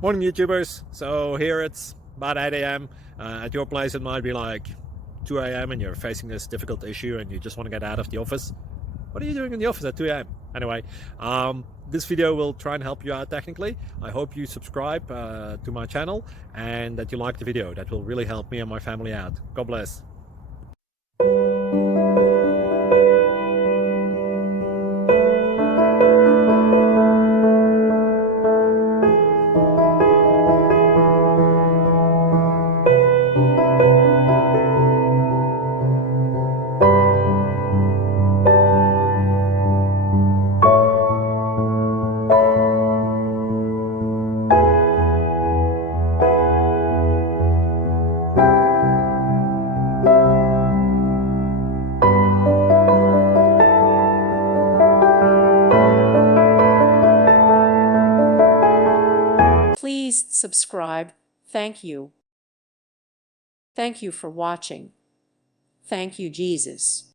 Morning YouTubers. So here it's about 8 a.m. At your place it might be like 2 a.m. and you're facing this difficult issue and you just want to get out of the office. What are you doing in the office at 2 a.m.? Anyway, this video will try and help you out technically. I hope you subscribe to my channel and that you like the video. That will really help me and my family out. God bless. Please subscribe. Thank you. Thank you for watching. Thank you, Jesus.